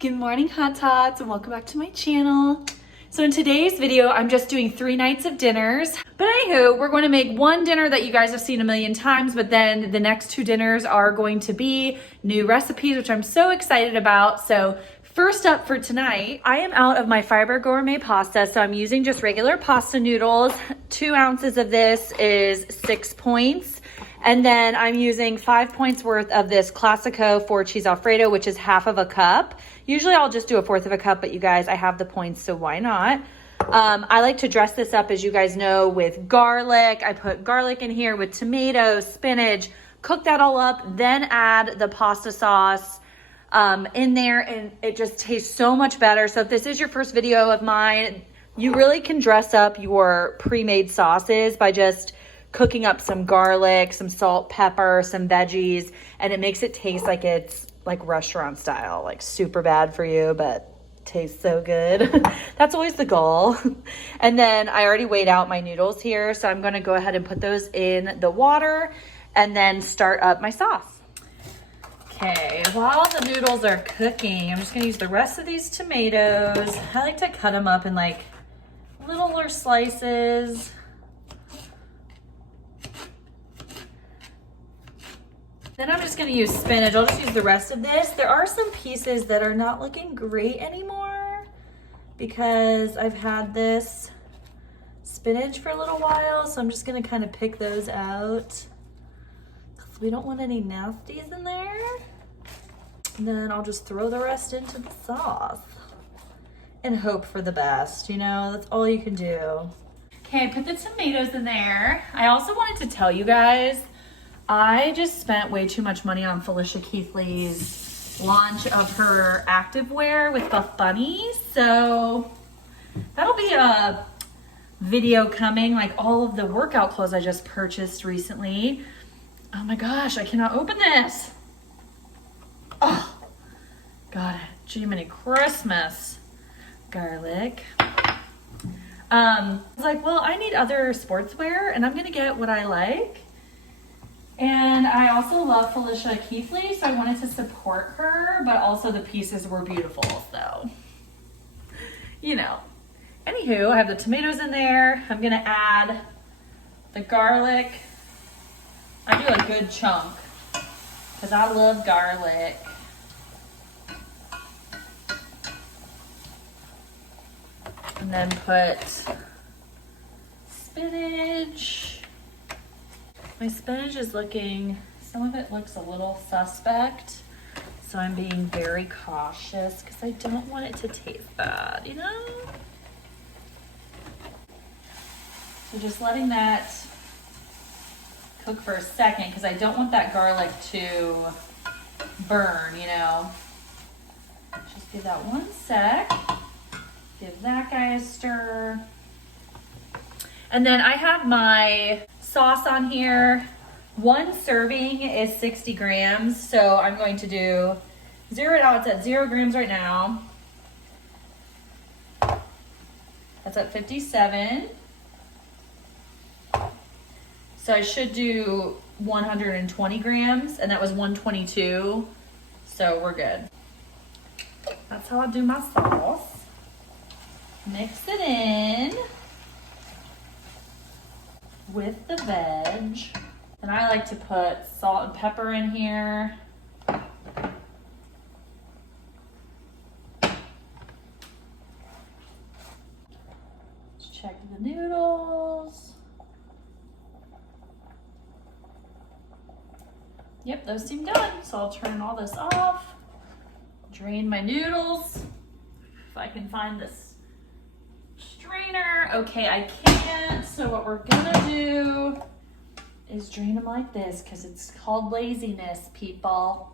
Good morning, Hot Tots, and welcome back to my channel. So in today's video, I'm just doing 3 nights of dinners. But anywho, we're going to make one dinner that you guys have seen a million times, but then the next 2 dinners are going to be new recipes, which I'm so excited about. So first up for tonight, I am out of my fiber gourmet pasta, so I'm using just regular pasta noodles. 2 ounces of this is 6 points. And then I'm using 5 points worth of this Classico 4-cheese Alfredo, which is half of a cup. Usually I'll just do a 1/4 of a cup, but you guys, I have the points, so why not? I like to dress this up, as you guys know, with garlic. I put garlic in here with tomatoes, spinach, cook that all up, then add the pasta sauce in there, and it just tastes so much better. So if this is your first video of mine, you really can dress up your pre-made sauces by just cooking up some garlic, some salt, pepper, some veggies, and it makes it taste like it's like restaurant style, like super bad for you, but tastes so good. That's always the goal. And then I already weighed out my noodles here, so I'm gonna go ahead and put those in the water and then start up my sauce. Okay, while the noodles are cooking, I'm just gonna use the rest of these tomatoes. I like to cut them up in like littler slices. Then I'm just gonna use spinach. I'll just use the rest of this. There are some pieces that are not looking great anymore because I've had this spinach for a little while, so I'm just gonna kind of pick those out. We don't want any nasties in there. And then I'll just throw the rest into the sauce and hope for the best, you know? That's all you can do. Okay, I put the tomatoes in there. I also wanted to tell you guys, I just spent way too much money on Felicia Keithley's launch of her activewear with Buff Bunnies. So that'll be a video coming, like all of the workout clothes I just purchased recently. Oh my gosh, I cannot open this. Oh, God, Jiminy Christmas. Garlic. I was like, well, I need other sportswear and I'm gonna get what I like. And I also love Felicia Keithley, so I wanted to support her, but also the pieces were beautiful, so, you know. Anywho, I have the tomatoes in there. I'm gonna add the garlic. I do a good chunk, because I love garlic. And then put spinach. My spinach is looking, some of it looks a little suspect, so I'm being very cautious because I don't want it to taste bad, you know? So just letting that cook for a second because I don't want that garlic to burn, you know? Just give that 1 sec. Give that guy a stir. And then I have my sauce on here. 1 serving is 60 grams, so I'm going to do zero it out. It's at 0 grams right now. That's at 57. So I should do 120 grams, and that was 122, so we're good. That's how I do my sauce. Mix it in with the veg. And I like to put salt and pepper in here. Let's check the noodles. Yep, those seem done. So I'll turn all this off. Drain my noodles. If I can find this strainer. Okay, I can't. So what we're gonna do is drain them like this because it's called laziness, people.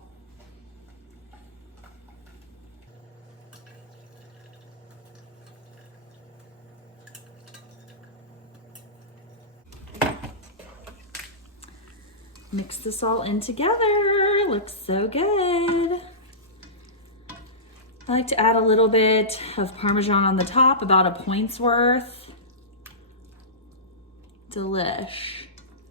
Mix this all in together. Looks so good. I like to add a little bit of Parmesan on the top, about a point's worth. Delish.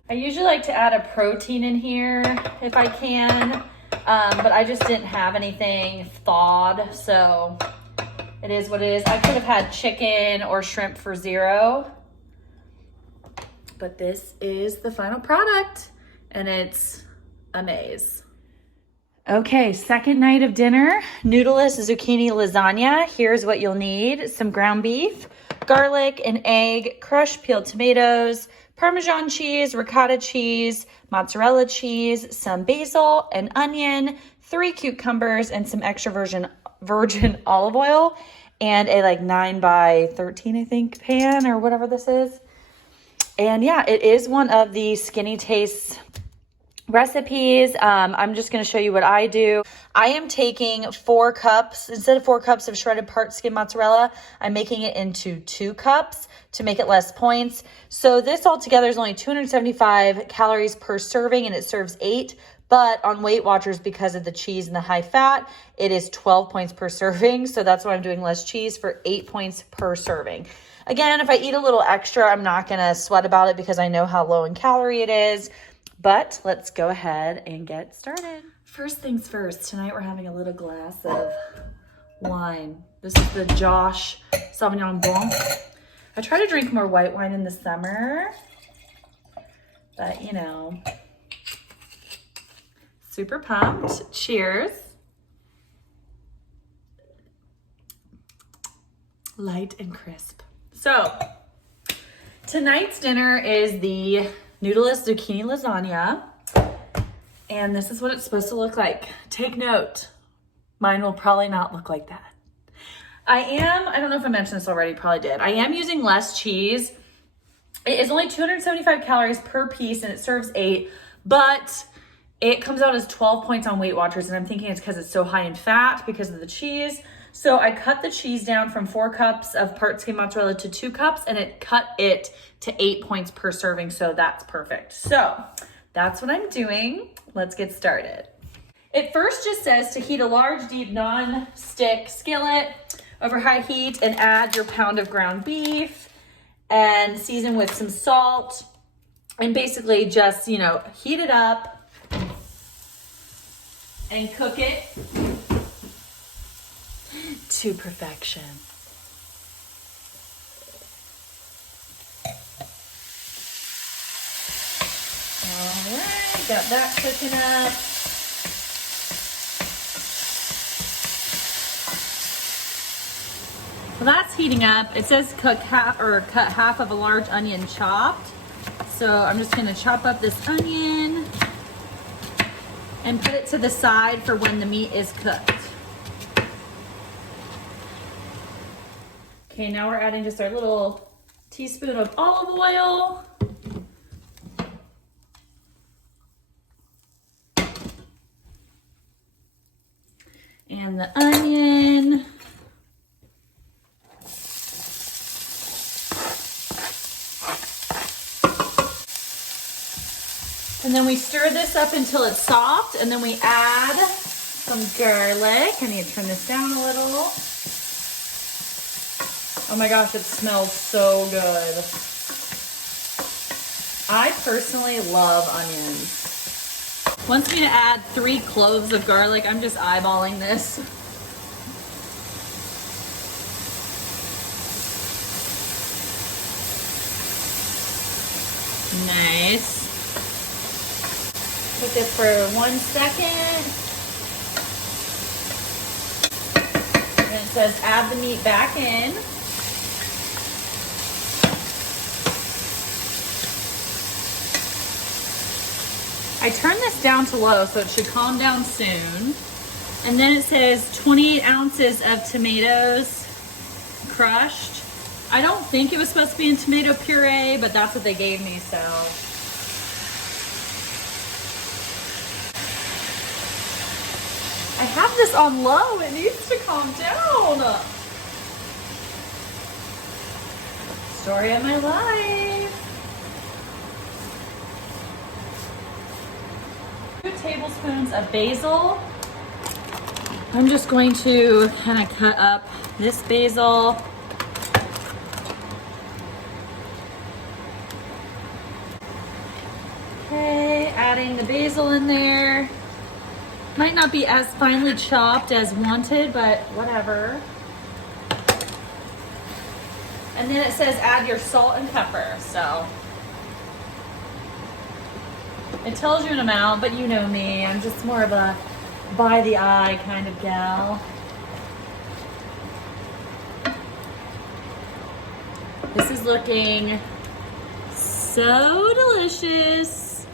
I usually like to add a protein in here if I can. but I just didn't have anything thawed, so it is what it is. I could have had chicken or shrimp for $0, but this is the final product, and it's amaze. Okay, second night of dinner, noodleless zucchini lasagna. Here's what you'll need: some ground beef, garlic, an egg, crushed peeled tomatoes, Parmesan cheese, ricotta cheese, mozzarella cheese, some basil, an onion, 3 cucumbers, and some extra virgin olive oil, and a like 9 by 13, I think, pan or whatever this is. And yeah, it is one of the Skinny Tastes recipes. I'm just going to show you what I do. I am taking 4 cups, instead of 4 cups of shredded part skim mozzarella, I'm making it into 2 cups to make it less points. So this all together is only 275 calories per serving, and it serves 8. But on Weight Watchers, because of the cheese and the high fat, it is 12 points per serving. So that's why I'm doing less cheese for 8 points per serving. Again, if I eat a little extra, I'm not going to sweat about it because I know how low in calorie it is. But let's go ahead and get started. First things first, tonight we're having a little glass of wine. This is the Josh Sauvignon Blanc. I try to drink more white wine in the summer, but you know, super pumped. Cheers. Light and crisp. So, tonight's dinner is the noodleless zucchini lasagna, and this is what it's supposed to look like. Take note, mine will probably not look like that. I don't know if I mentioned this already, probably did. I am using less cheese. It is only 275 calories per piece, and it serves 8, but it comes out as 12 points on Weight Watchers, and I'm thinking it's because it's so high in fat because of the cheese. So I cut the cheese down from 4 cups of part skim mozzarella to 2 cups, and it cut it to 8 points per serving, so that's perfect. So that's what I'm doing. Let's get started. It first just says to heat a large, deep, non-stick skillet over high heat and add your pound of ground beef and season with some salt, and basically just, you know, heat it up and cook it to perfection. All right, got that cooking up. Well, that's heating up. It says cut half of a large onion chopped. So I'm just gonna chop up this onion and put it to the side for when the meat is cooked. Okay, now we're adding just our little teaspoon of olive oil. And the onion. And then we stir this up until it's soft, and then we add some garlic. I need to turn this down a little. Oh my gosh, it smells so good. I personally love onions. Wants me to add 3 cloves of garlic. I'm just eyeballing this. Nice. Cook this for 1 second. And it says add the meat back in. I turned this down to low, so it should calm down soon. And then it says 28 ounces of tomatoes crushed. I don't think it was supposed to be in tomato puree, but that's what they gave me, so. I have this on low. It needs to calm down. Story of my life. 2 tablespoons of basil. I'm just going to kind of cut up this basil. Okay, adding the basil in there. Might not be as finely chopped as wanted, but whatever. And then it says add your salt and pepper, so. It tells you an amount, but you know me, I'm just more of a by the eye kind of gal. This is looking so delicious.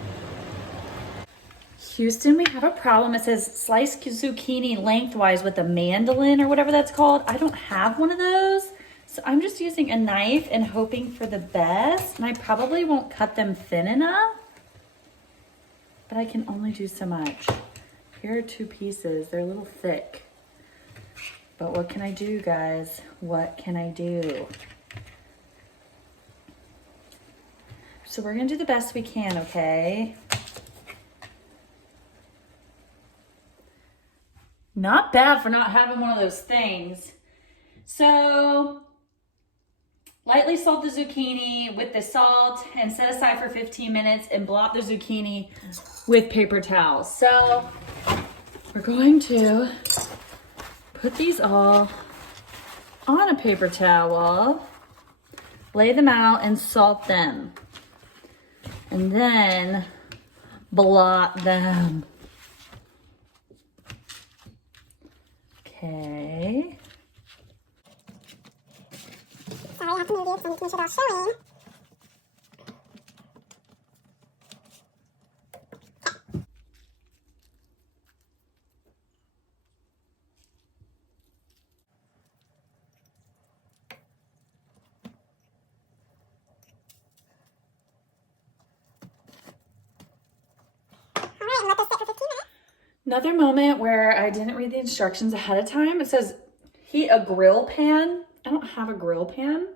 Houston, we have a problem. It says sliced zucchini lengthwise with a mandolin or whatever that's called. I don't have one of those, so I'm just using a knife and hoping for the best. And I probably won't cut them thin enough, but I can only do so much. Here are 2 pieces. They're a little thick. But what can I do, guys? What can I do? So we're gonna do the best we can, okay? Not bad for not having one of those things. So, lightly salt the zucchini with the salt and set aside for 15 minutes and blot the zucchini with paper towels. So, we're going to put these all on a paper towel, lay them out and salt them. And then blot them. Okay. Sorry, I have to move you because I need to make sure they're all showing. Alright, let this sit for 15 minutes. Another moment where I didn't read the instructions ahead of time. It says heat a grill pan. I don't have a grill pan.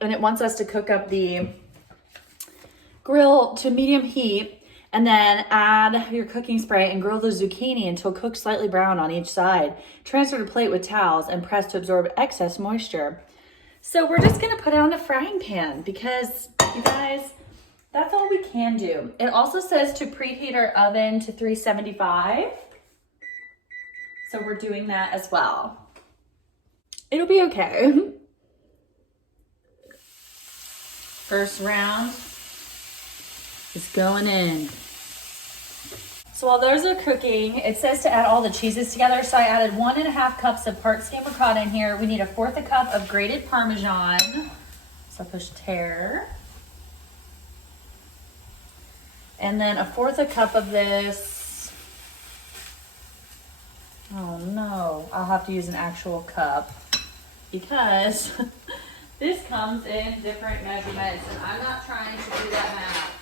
And it wants us to cook up the grill to medium heat and then add your cooking spray and grill the zucchini until cooked slightly brown on each side. Transfer to plate with towels and press to absorb excess moisture. So we're just gonna put it on a frying pan because, you guys, that's all we can do. It also says to preheat our oven to 375. So we're doing that as well. It'll be okay. First round is going in. So while those are cooking, it says to add all the cheeses together. So I added 1.5 cups of Parkescan ricotta in here. We need 1/4 cup of grated Parmesan. So push tear. And then 1/4 cup of this. Oh no, I'll have to use an actual cup because this comes in different measurements and I'm not trying to do that math.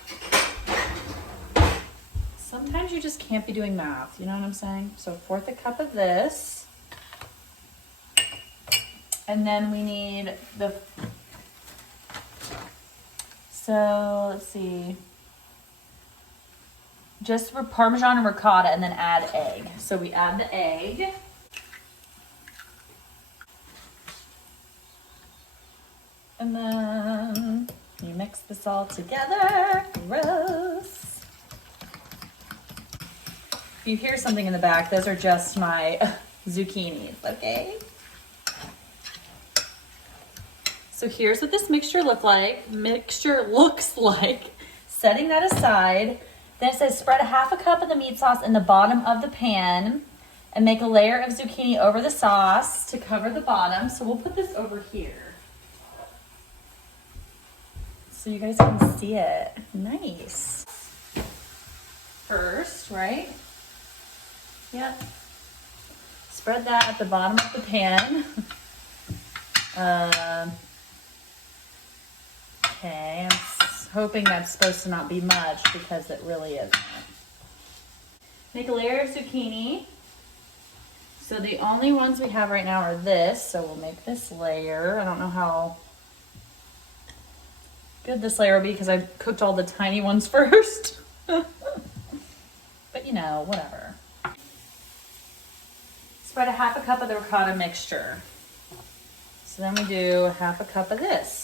Sometimes you just can't be doing math, you know what I'm saying? So 1/4 cup of this. And then we need so let's see. Just for Parmesan and ricotta and then add egg. So we add the egg. And then you mix this all together. Gross. If you hear something in the back, those are just my zucchinis, okay? So here's what this mixture looks like. Setting that aside. Then it says spread 1/2 cup of the meat sauce in the bottom of the pan and make a layer of zucchini over the sauce to cover the bottom. So we'll put this over here so you guys can see it. Nice. First, right? Yep. Spread that at the bottom of the pan. Okay, I'm hoping that's supposed to not be much because it really isn't. Make a layer of zucchini. So the only ones we have right now are this, so we'll make this layer. I don't know how good this layer will be because I cooked all the tiny ones first. But you know, whatever. Spread 1/2 cup of the ricotta mixture. So then we do 1/2 cup of this.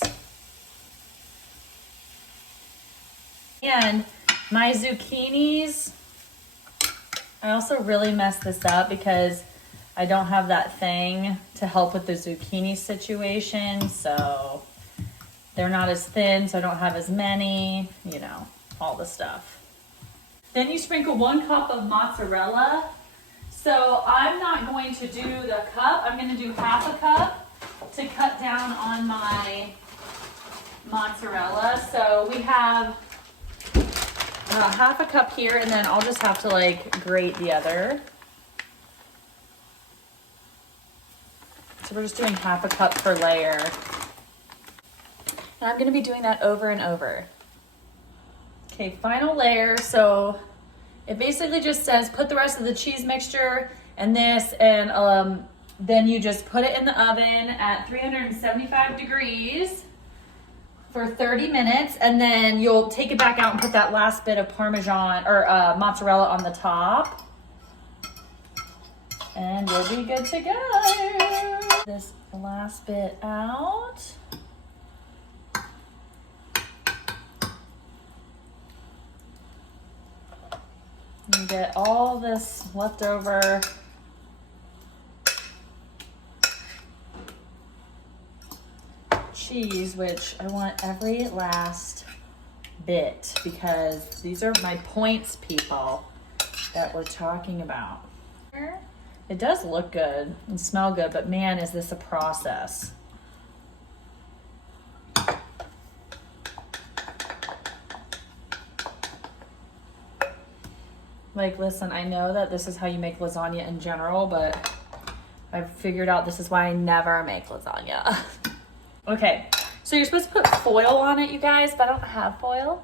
And My zucchinis, I also really messed this up because I don't have that thing to help with the zucchini situation. So they're not as thin, so I don't have as many, you know, all the stuff. Then you sprinkle 1 cup of mozzarella. So I'm not going to do the cup. I'm going to do half a cup to cut down on my mozzarella. So we have half a cup here, and then I'll just have to like grate the other. So we're just doing half a cup per layer. And I'm going to be doing that over and over. Okay, final layer. So it basically just says put the rest of the cheese mixture and this, and then you just put it in the oven at 375 degrees for 30 minutes, and then you'll take it back out and put that last bit of Parmesan or mozzarella on the top, and you'll be good to go. This last bit out. You get all this leftover cheese, which I want every last bit because these are my points, people, that we're talking about. It does look good and smell good, but man, is this a process. Like, listen, I know that this is how you make lasagna in general, but I've figured out this is why I never make lasagna. Okay, so you're supposed to put foil on it, you guys, but I don't have foil.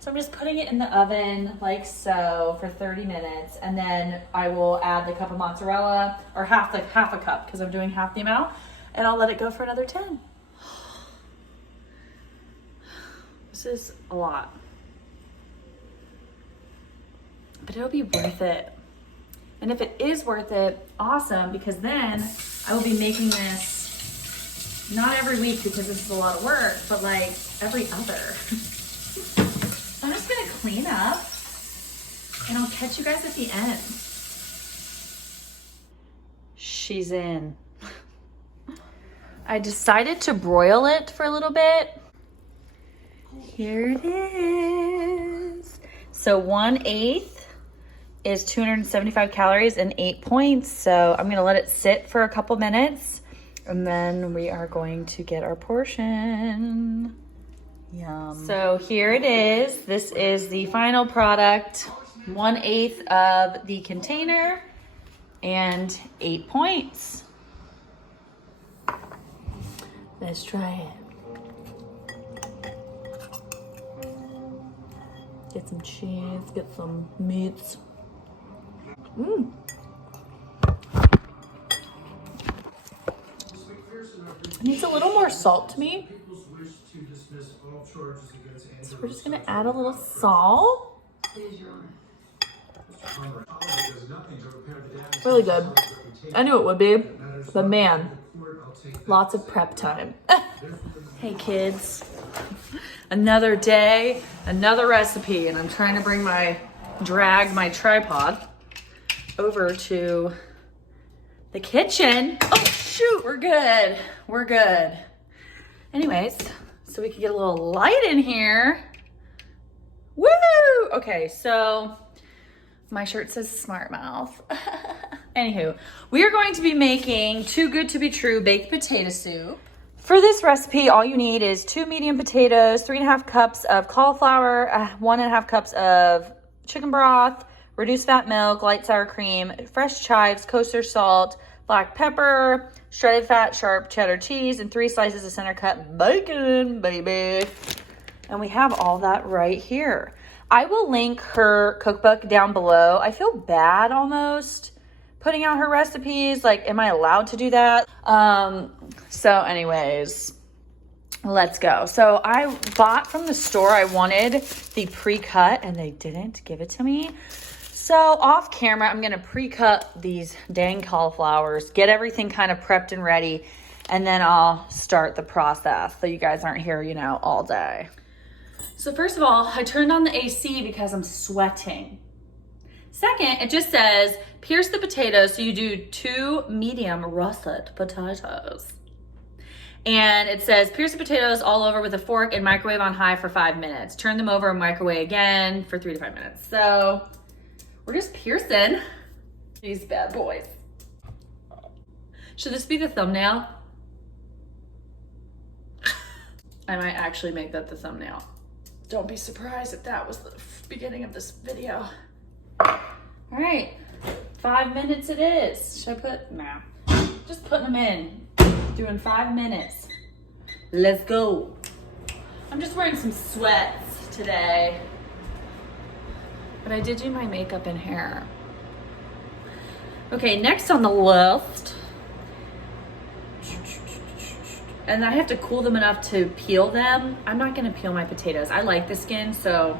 So I'm just putting it in the oven like so for 30 minutes, and then I will add the cup of mozzarella, or half a cup, because I'm doing half the amount, and I'll let it go for another 10. This is a lot. But it'll be worth it. And if it is worth it, awesome, because then I will be making this not every week because this is a lot of work, but like every other. So I'm just gonna clean up and I'll catch you guys at the end. She's in. I decided to broil it for a little bit. Here it is. So 1/8 is 275 calories and 8 points. So I'm gonna let it sit for a couple minutes and then we are going to get our portion. Yum. So here it is. This is the final product. 1/8 of the container and 8 points. Let's try it. Get some cheese, get some meats. It needs a little more salt to me. So we're just gonna add a little salt. Really good. I knew it would be, but man, lots of prep time. Hey kids, another day, another recipe, and I'm trying to drag my tripod over to the kitchen. Oh shoot, we're good. We're good. Anyways, so we can get a little light in here. Woo! Okay, so my shirt says smart mouth. Anywho, we are going to be making Too Good to Be True baked potato soup. For this recipe, all you need is 2 medium potatoes, 3.5 cups of cauliflower, 1.5 cups of chicken broth, reduced fat milk, light sour cream, fresh chives, kosher salt, black pepper, shredded fat, sharp cheddar cheese, and 3 slices of center cut bacon, baby. And we have all that right here. I will link her cookbook down below. I feel bad almost putting out her recipes. Like, am I allowed to do that? So anyways, let's go. So I bought from the store, I wanted the pre-cut and they didn't give it to me. So off camera, I'm gonna pre-cut these dang cauliflowers, get everything kind of prepped and ready, and then I'll start the process so you guys aren't here, you know, all day. So first of all, I turned on the AC because I'm sweating. Second, it just says, pierce the potatoes. So you do 2 medium russet potatoes. And it says, pierce the potatoes all over with a fork and microwave on high for 5 minutes. Turn them over and microwave again for 3 to 5 minutes. So we're just piercing these bad boys. Should this be the thumbnail? I might actually make that the thumbnail. Don't be surprised if that was the beginning of this video. All right, 5 minutes it is. Should I put, nah, just putting them in. Doing 5 minutes. Let's go. I'm just wearing some sweats today. But I did do my makeup and hair. Okay, next on the list. And I have to cool them enough to peel them. I'm not gonna peel my potatoes. I like the skin, so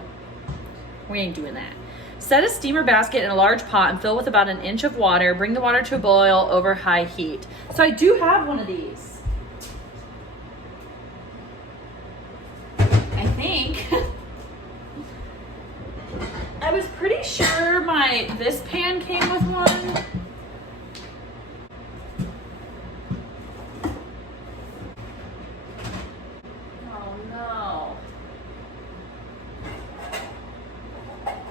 we ain't doing that. Set a steamer basket in a large pot and fill with about 1 inch of water. Bring the water to a boil over high heat. So I do have one of these. I think. I was pretty sure this pan came with one. Oh no.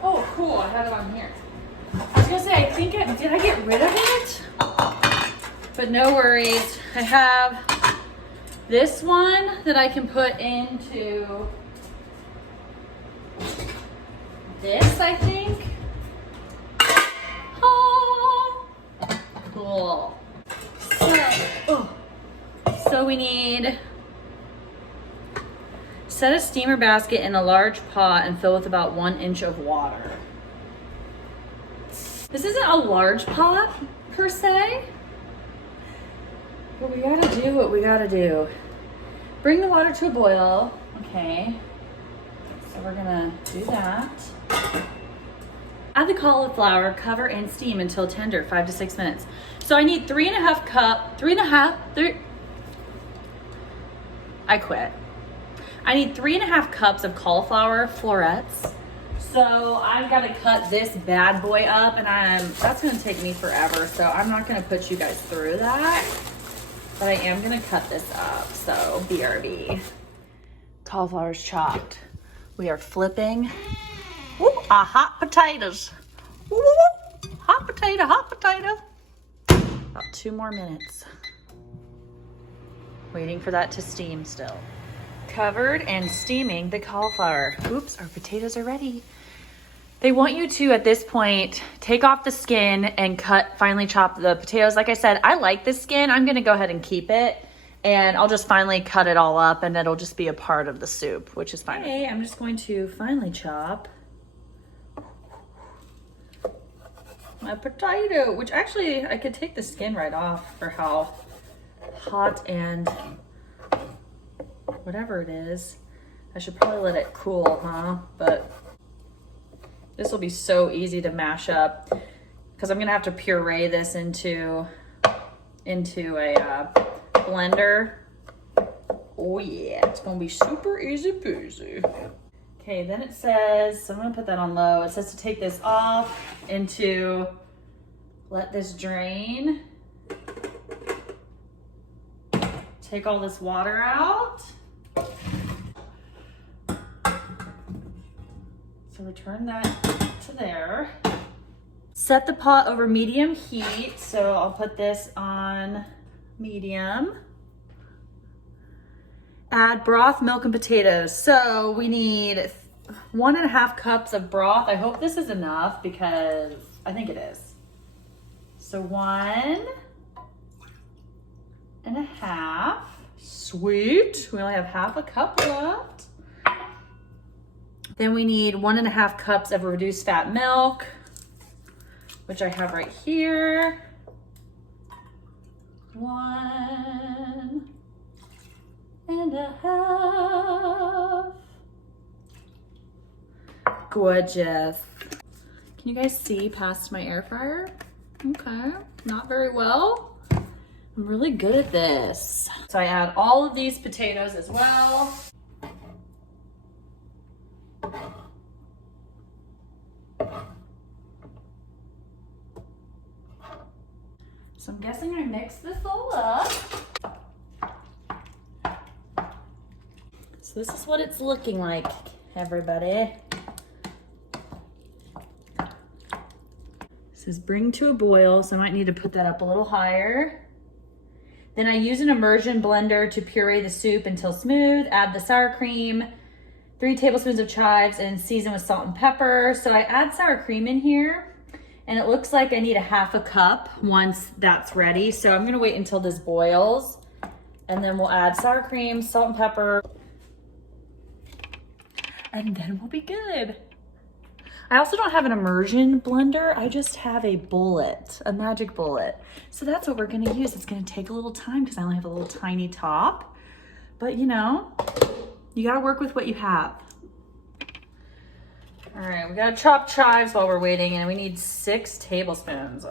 Oh, cool, I have it on here. I was gonna say, I think did I get rid of it? But no worries. I have this one that I can put into this, I think. Oh, cool. So we need, set a steamer basket in a large pot and fill with about 1 inch of water. This isn't a large pot per se, but we gotta do what we gotta do. Bring the water to a boil. Okay, so we're gonna do that. Add the cauliflower, cover and steam until tender, 5 to 6 minutes. So I need 3.5 cups, I quit. I need 3.5 cups of cauliflower florets. So I've got to cut this bad boy up, and that's going to take me forever. So I'm not going to put you guys through that, but I am going to cut this up. So BRB. Cauliflower's chopped. We are flipping. Ooh, hot potatoes. Ooh, hot potato, hot potato. About 2 more minutes. Waiting for that to steam still. Covered and steaming the cauliflower. Oops, our potatoes are ready. They want you to, at this point, take off the skin and finely chop the potatoes. Like I said, I like the skin. I'm gonna go ahead and keep it, and I'll just finally cut it all up, and it'll just be a part of the soup, which is fine. Okay, I'm just going to finely chop my potato, which actually I could take the skin right off for how hot and whatever it is. I should probably let it cool, huh? But this will be so easy to mash up because I'm gonna have to puree this into a blender. Oh yeah, it's gonna be super easy peasy. Okay, then it says, so I'm gonna put that on low. It says to take this off into, let this drain. Take all this water out. So return that to there. Set the pot over medium heat. So I'll put this on medium. Add broth, milk, and potatoes. So we need 1.5 cups of broth. I hope this is enough because I think it is. So 1.5. Sweet. We only have 1/2 cup left. Then we need 1.5 cups of reduced fat milk, which I have right here. 1.5. Gorgeous. Can you guys see past my air fryer? Okay, not very well. I'm really good at this. So I add all of these potatoes as well. So I'm guessing I mixed this all up. So this is what it's looking like, everybody. This is bring to a boil, so I might need to put that up a little higher. Then I use an immersion blender to puree the soup until smooth. Add the sour cream, 3 tablespoons of chives, and season with salt and pepper. So I add sour cream in here, and it looks like I need a half a cup once that's ready. So I'm gonna wait until this boils, and then we'll add sour cream, salt and pepper, and then we'll be good. I also don't have an immersion blender. I just have a bullet, a magic bullet. So that's what we're gonna use. It's gonna take a little time because I only have a little tiny top, but you know, you gotta work with what you have. All right, we gotta chop chives while we're waiting, and we need 6 tablespoons.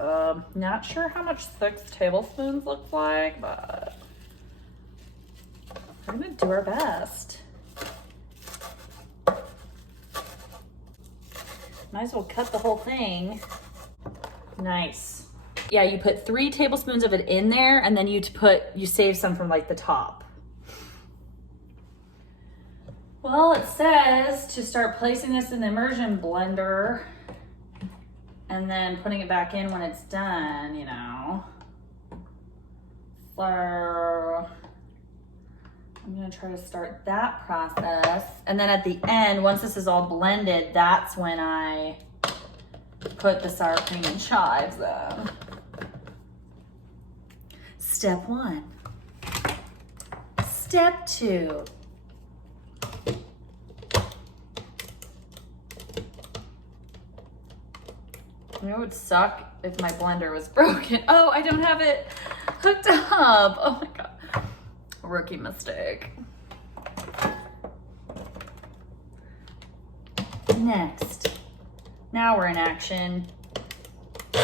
Not sure how much 6 tablespoons looks like, but we're gonna do our best. Might as well cut the whole thing. Nice. Yeah, you put 3 tablespoons of it in there, and then you save some from like the top. Well, it says to start placing this in the immersion blender and then putting it back in when it's done, you know. So I'm gonna try to start that process. And then at the end, once this is all blended, that's when I put the sour cream and chives in. Step 1. Step 2. It would suck if my blender was broken. Oh, I don't have it hooked up. Oh my God. Rookie mistake. Next. Now we're in action. I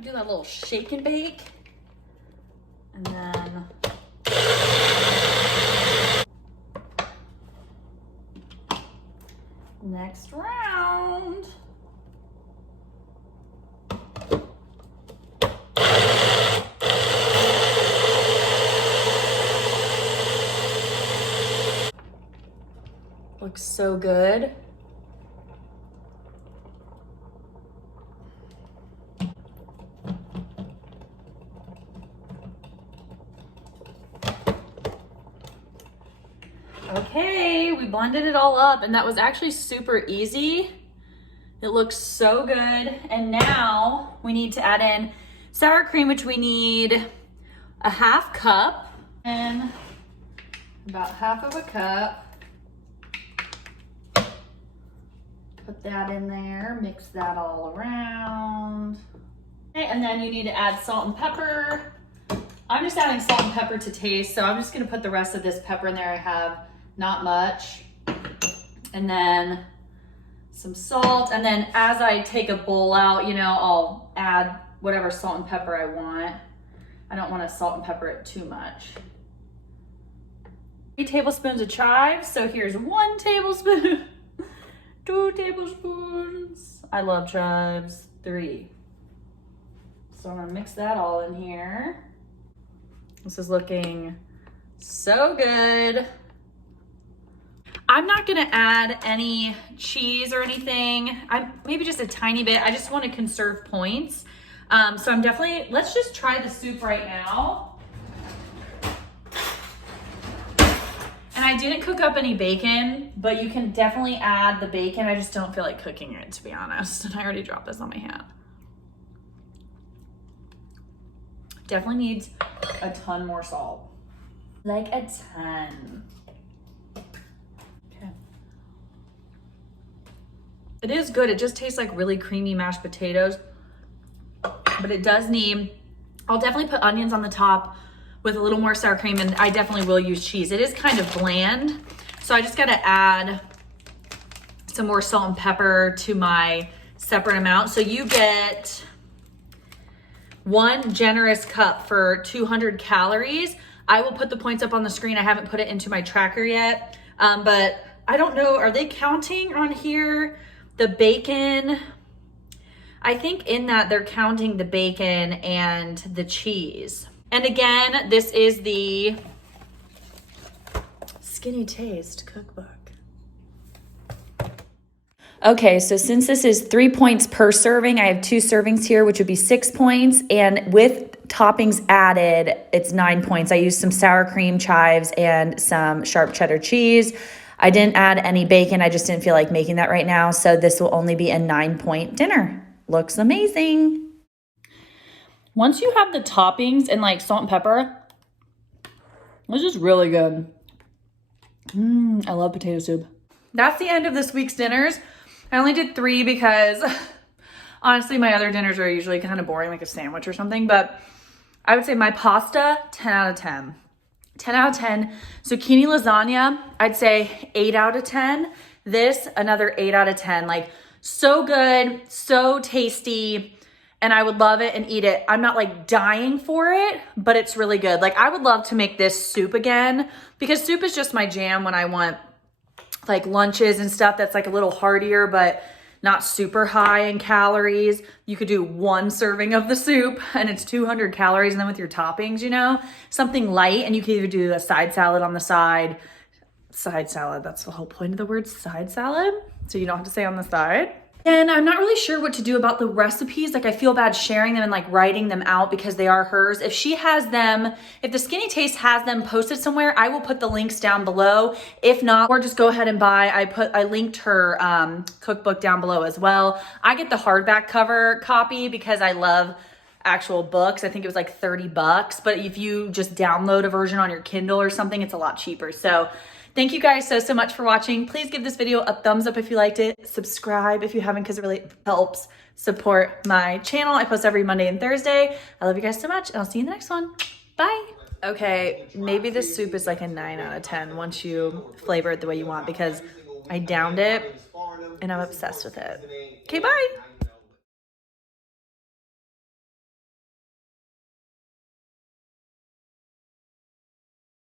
do that little shake and bake. And then next round. Looks so good. Okay, we blended it all up, and that was actually super easy. It looks so good. And now we need to add in sour cream, which we need a half cup, and about half of a cup. Put that in there, mix that all around. Okay, and then you need to add salt and pepper. I'm just adding salt and pepper to taste, so I'm just gonna put the rest of this pepper in there. I have not much. And then some salt. And then as I take a bowl out, you know, I'll add whatever salt and pepper I want. I don't want to salt and pepper it too much. 3 tablespoons of chives. So here's 1 tablespoon, 2 tablespoons. I love chives. 3. So I'm gonna mix that all in here. This is looking so good. I'm not gonna add any cheese or anything. Maybe just a tiny bit. I just want to conserve points. So I'm definitely, let's just try the soup right now. And I didn't cook up any bacon, but you can definitely add the bacon. I just don't feel like cooking it, to be honest. And I already dropped this on my hand. Definitely needs a ton more salt. Like a ton. It is good. It just tastes like really creamy mashed potatoes, but it does need, I'll definitely put onions on the top with a little more sour cream, and I definitely will use cheese. It is kind of bland, so I just gotta add some more salt and pepper to my separate amount. So you get 1 generous cup for 200 calories. I will put the points up on the screen. I haven't put it into my tracker yet, But I don't know, are they counting on here the bacon? I think in that they're counting the bacon and the cheese. And again, this is the Skinny Taste cookbook. Okay, so since this is 3 points per serving, I have 2 servings here, which would be 6 points. And with toppings added, it's 9 points. I used some sour cream, chives, and some sharp cheddar cheese. I didn't add any bacon. I just didn't feel like making that right now. So this will only be a 9-point dinner. Looks amazing. Once you have the toppings and like salt and pepper, this is really good. I love potato soup. That's the end of this week's dinners. I only did 3 because honestly, my other dinners are usually kind of boring, like a sandwich or something. But I would say my pasta, 10 out of 10. 10 out of 10. Zucchini lasagna, I'd say 8 out of 10. This, another 8 out of 10. Like, so good, so tasty, and I would love it and eat it. I'm not like dying for it, but it's really good. Like, I would love to make this soup again because soup is just my jam when I want like lunches and stuff that's like a little heartier, but not super high in calories. You could do 1 serving of the soup and it's 200 calories. And then with your toppings, you know, something light, and you can either do a side salad on the side. Side salad, that's the whole point of the word side salad. So you don't have to say on the side. And I'm not really sure what to do about the recipes. Like, I feel bad sharing them and like writing them out because they are hers. If she has them, if the Skinny Taste has them posted somewhere, I will put the links down below. If not, or just go ahead and buy. I linked her cookbook down below as well. I get the hardback cover copy because I love actual books. I think it was like 30 bucks, but if you just download a version on your Kindle or something, it's a lot cheaper. So thank you guys so much for watching. Please give this video a thumbs up if you liked it. Subscribe if you haven't, because it really helps support my channel. I post every Monday and Thursday. I love you guys so much, and I'll see you in the next one. Bye. Okay, maybe this soup is like a 9 out of 10 once you flavor it the way you want, because I downed it and I'm obsessed with it. Okay, bye.